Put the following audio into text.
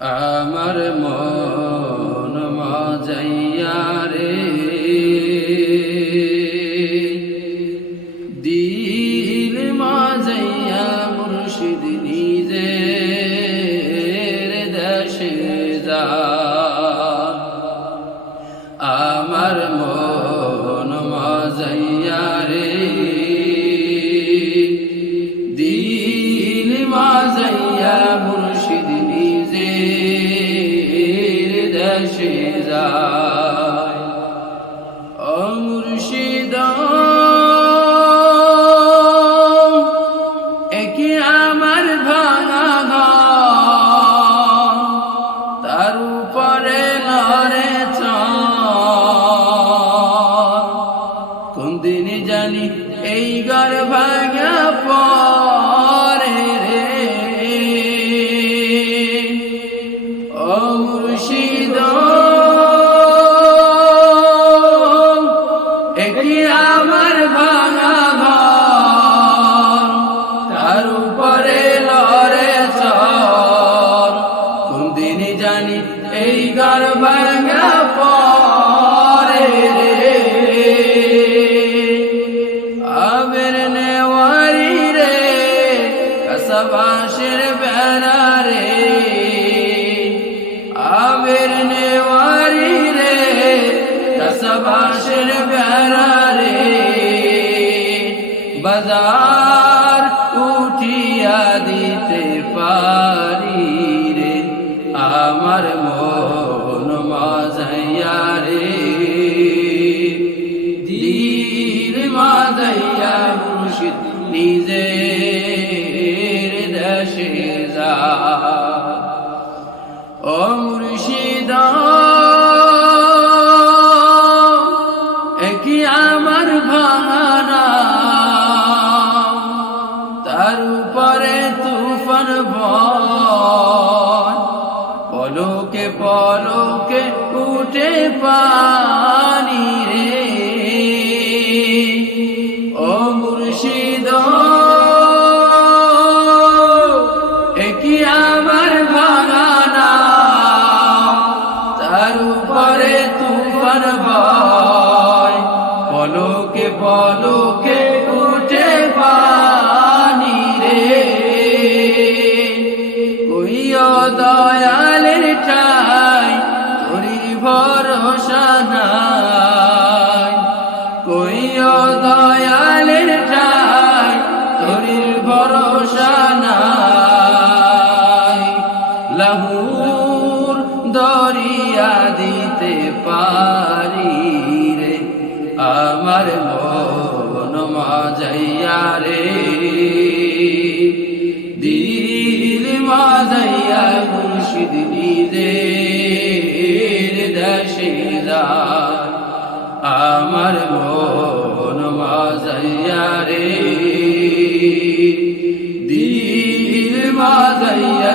আমার মন মাজাইয়া রে দিল মাজাইয়া মুর্শিদ নিজের দেশে যা। আমার মন মাজাইয়া রে দিল মাজাইয়া মুর্শিদ নিজের দেশে যায়। ও মুর্শিদ একে আমার ভাঙা ঘর, তার উপরে লড়ে চর। কোন দিন জানি এই ঘর ভাঙা পরে রে। ও মুর্শিদ একে আমার ভাঙা ঘর, তার উপরে লড়ে চর। কোন দিন জানি এই ঘর ভাঙা পরে রে। আবের নেওয়ারি রে কসবাসের বেড়া রে। আবের নেওয়ারি রে কসবাসের বেড়া রে। বাজার উঠিয়া দিতে পারি রে। আমার মন মাজাইয়া রে দিল মাজাইয়া মুর্শিদ নিজের দেশে যা। ও মুর্শিদ একি আমার ভাঙা, তার উপরে তুফান ভয়। পলকে পলকে উঠে পানি রে। ও মুর্শিদ একি আমার ভাঙা, তার উপরে তুফান ভয়। পলকে পলকে উঠে পানি রে। কইও দয়ালের ঠাই তোরি ভরসা নাই। কইও দয়ালের ঠাই তোরি ভরসা নাই। লাহুর দরিয়া দিতে পারি রে। আমার মন মাজাইয়া রে দিল মাজাইয়া মুর্শিদ নিজের দেশে যায়। আমার মন মাজাইয়া রে দিল মাজাইয়া